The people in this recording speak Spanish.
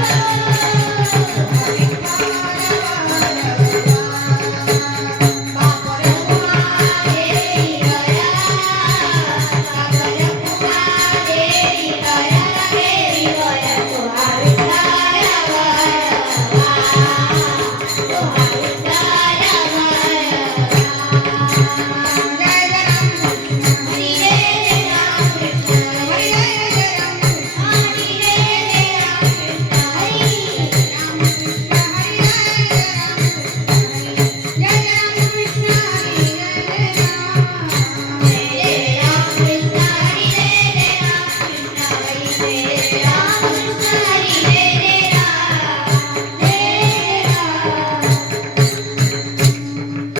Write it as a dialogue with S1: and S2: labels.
S1: Gracias.